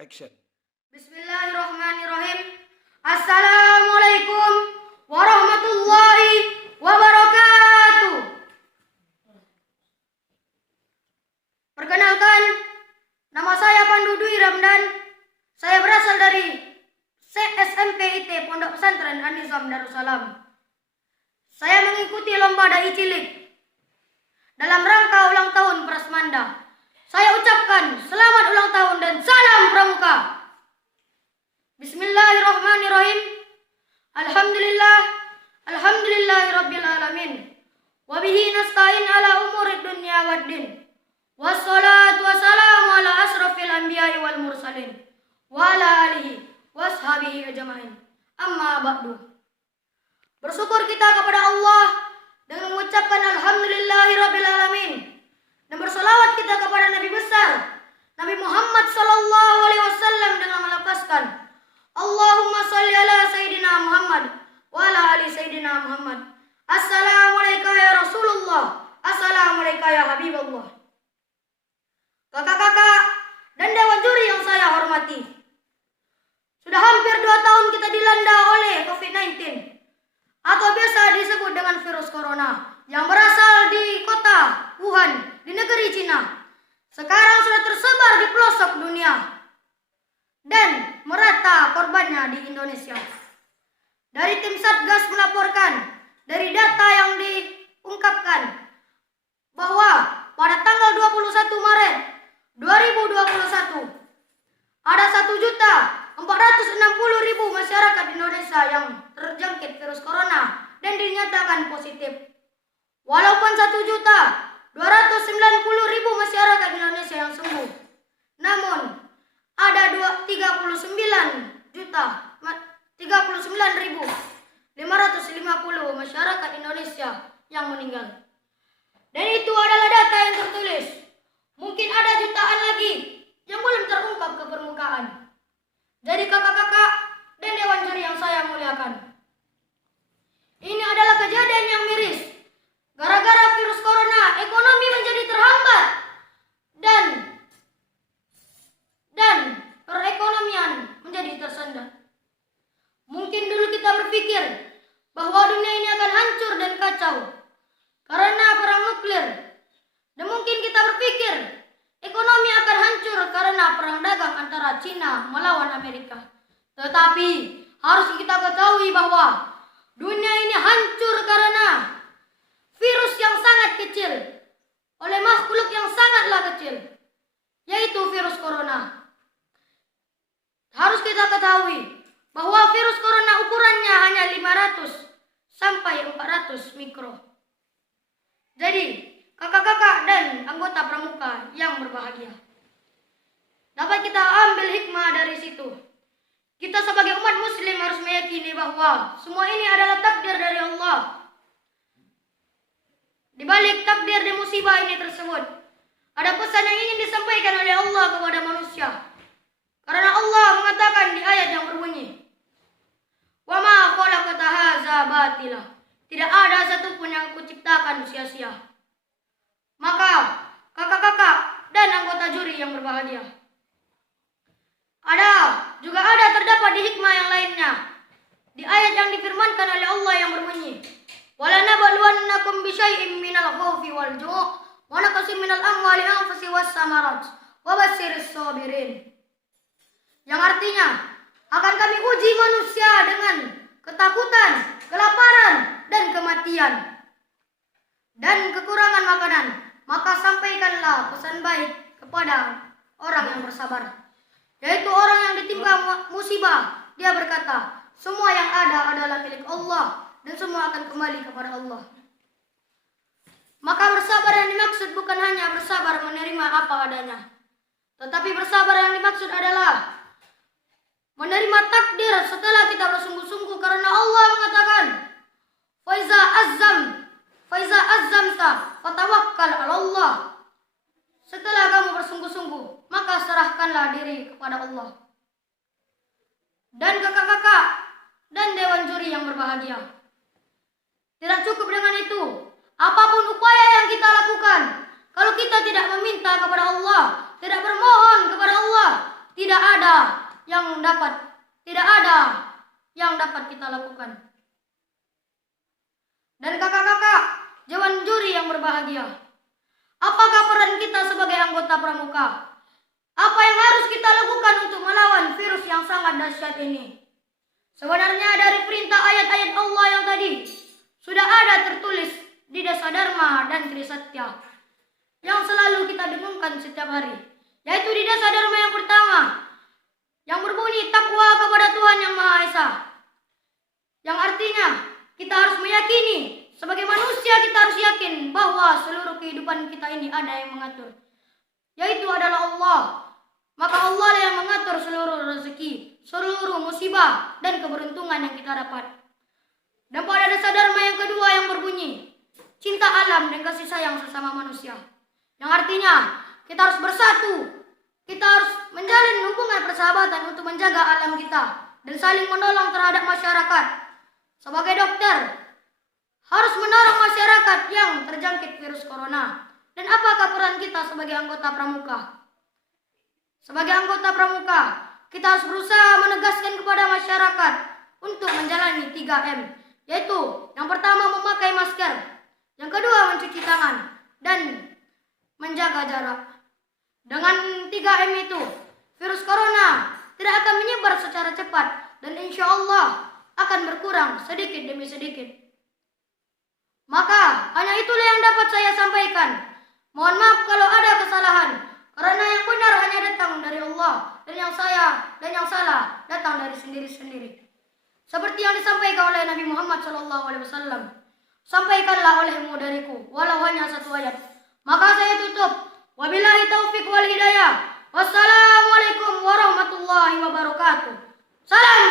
Action. Bismillahirrahmanirrahim. Assalamualaikum warahmatullahi wabarakatuh. Perkenalkan, nama saya Pandu Dwi Ramdan. Saya berasal dari SMP IT Pondok Pesantren An-Nizam Darussalam. Saya mengikuti lomba dai cilik dalam rangka ulang tahun Prasmanda. Saya ucapkan selamat ulang tahun dan salam pramuka. Bismillahirrahmanirrahim. Alhamdulillahirabbil alamin. Wa bihi nasta'in ala umurid dunya waddin. Wassalatu wassalamu ala asrafil anbiya'i wal mursalin wa ala alihi washabihi ajmain. Amma ba'du. Bersyukur kita kepada Allah dengan mengucapkan alhamdulillahirabbil alamin. Dan bersalawat kita kepada Nabi besar Nabi Muhammad sallallahu alaihi wasallam dengan melafazkan Allahumma shalli ala sayyidina Muhammad wa ala ali sayyidina Muhammad. Assalamualaikum ya Rasulullah, assalamualaikum ya Habibullah. Kakak-kakak dan dewan juri yang saya hormati, sudah hampir 2 tahun kita dilanda oleh COVID-19 atau biasa disebut dengan virus corona yang berasal di kota Wuhan di negeri Cina. Sekarang sudah tersebar di pelosok dunia dan merata korbannya di Indonesia. Dari tim Satgas melaporkan dari data yang diungkapkan bahwa pada tanggal 21 Maret 2021 ada 1.460.000 masyarakat Indonesia yang terjangkit virus corona dan dinyatakan positif. Walaupun 1.290.000 masyarakat Indonesia yang sembuh, namun ada 39.550 masyarakat Indonesia yang meninggal. Dan itu adalah data yang tertulis. Mungkin ada jutaan lagi yang belum terungkap ke permukaan. Jadi kakak-kakak dan dewan juri yang saya muliakan, ini adalah kejadian yang miris. Gara-gara virus corona, ekonomi menjadi terhambat dan perekonomian menjadi tersendat. Mungkin dulu kita berpikir bahwa dunia ini akan hancur dan kacau karena perang nuklir. Dan mungkin kita berpikir ekonomi akan hancur karena perang dagang antara Cina melawan Amerika. Tetapi harus kita ketahui bahwa dunia ini hancur karena virus yang sangat kecil oleh makhluk yang sangatlah kecil, yaitu virus corona. Harus kita ketahui bahwa virus corona ukurannya hanya 500 sampai 400 mikro. Jadi, kakak-kakak dan anggota pramuka yang berbahagia, dapat kita ambil hikmah dari situ. Kita sebagai umat muslim harus meyakini bahwa semua ini adalah takdir dari Allah. Di balik takdir di musibah ini tersebut, ada pesan yang ingin disampaikan oleh Allah kepada manusia. Karena Allah mengatakan di ayat yang berbunyi, "Wa ma khalaqta hadza batila." Tidak ada satupun yang aku ciptakan sia-sia. Maka kakak-kakak dan anggota juri yang berbahagia, ada terdapat di hikmah yang lainnya. Di ayat yang difirmankan oleh Allah yang berbunyi, "Walanabluwannakum bisyai'im minal khaufi wal ju' wa naqsin minal amwali anfusi was samarat wa basyirish shabirin." Yang artinya, akan kami uji manusia dengan ketakutan, kelaparan, dan kematian, dan kekurangan makanan. Maka sampaikanlah pesan baik kepada orang yang bersabar, yaitu orang yang ditimpa musibah. Dia berkata, semua yang ada adalah milik Allah dan semua akan kembali kepada Allah. Maka bersabar yang dimaksud bukan hanya bersabar menerima apa adanya, tetapi bersabar yang dimaksud adalah menerima takdir setelah kita bersungguh-sungguh, karena Allah mengatakan, Faiza azzamta fatawakkal 'ala Allah. Setelah kamu bersungguh-sungguh, maka serahkanlah diri kepada Allah. Dan kakak-kakak dan dewan juri yang berbahagia, tidak cukup dengan itu. Apapun upaya yang kita lakukan, kalau kita tidak meminta kepada Allah, tidak bermohon kepada Allah, tidak ada yang dapat kita lakukan. Dan kakak-kakak, Dewan Juri yang berbahagia, apakah peran kita sebagai anggota pramuka? Apa yang harus kita lakukan untuk melawan virus yang sangat dahsyat ini? Sebenarnya dari perintah ayat-ayat Allah yang tadi sudah ada tertulis di Dasa Dharma dan Trisatya yang selalu kita dengungkan setiap hari, yaitu di Dasa Dharma yang pertama yang berbunyi takwa kepada Tuhan Yang Maha Esa, yang artinya kita harus meyakini, sebagai manusia kita harus yakin bahwa seluruh kehidupan kita ini ada yang mengatur, yaitu adalah Allah. Maka Allah lah yang mengatur seluruh rezeki, seluruh musibah dan keberuntungan yang kita dapat. Dan pada Dasa Dharma yang kedua yang berbunyi cinta alam dan kasih sayang sesama manusia, yang artinya kita harus bersatu, kita harus menjalin hubungan persahabatan untuk menjaga alam kita dan saling menolong terhadap masyarakat. Sebagai dokter, harus menolong masyarakat yang terjangkit virus corona. Dan apakah peran kita sebagai anggota pramuka? Sebagai anggota pramuka, kita harus berusaha menegaskan kepada masyarakat untuk menjalani 3M, yaitu yang pertama memakai masker, yang kedua mencuci tangan, dan menjaga jarak. Dengan 3M itu, virus corona tidak akan menyebar secara cepat dan insya Allah akan berkurang sedikit demi sedikit. Maka hanya itulah yang dapat saya sampaikan. Mohon maaf kalau ada kesalahan, karena yang benar hanya datang dari Allah dan yang salah datang dari sendiri-sendiri. Seperti yang disampaikan oleh Nabi Muhammad SAW, sampaikanlah olehmu dariku walau hanya satu ayat. Maka saya tutup. Wabillahi taufiq wal hidayah. Wassalamualaikum warahmatullahi wabarakatuh. Salam